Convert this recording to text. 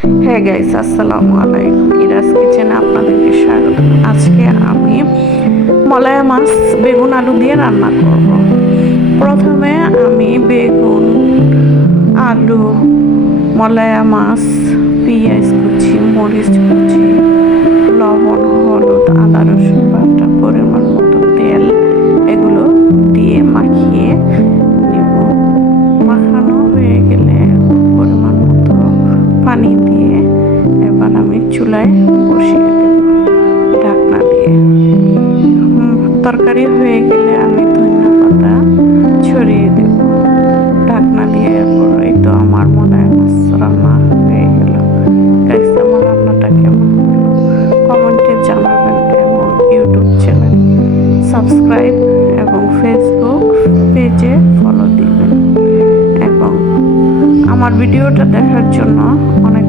হ্যাঁ গাইস, আসসালামু আলাইকুম। ইরাজ কিচেনে আপনাদেরকে স্বাগত। আজকে আমি মলায়া মাছ বেগুন আলু দিয়ে রান্না করব। প্রথমে আমি বেগুন, আলু, মলায়া মাছ, পেঁয়াজ কুচি, মরিচ কুচি, লবণ, হলুদ, আদা রসুন বাটা, পরিমাণ মতো তেল, এগুলো দিয়ে মাখিয়ে নেব। মাখানো হয়ে গেলে পরিমাণ মতো পানি দিয়ে এবার আমি চুলায় বসিয়ে দেব ঢাকনা দিয়ে। তরকারি হয়ে গেলে আমি ধনিয়া পাতা ছড়িয়ে দেব ঢাকনা দিয়ে। এরপর এই তো আমার মলায়া মাছ রান্না হয়ে গেল। গাইস, আমার রান্নাটা কেমন হলো কমেন্টে জানাবেন এবং ইউটিউব চ্যানেল সাবস্ক্রাইব এবং ফেসবুক পেজে ফলো দিবেন এবং আমার ভিডিওটা দেখার জন্য অনেক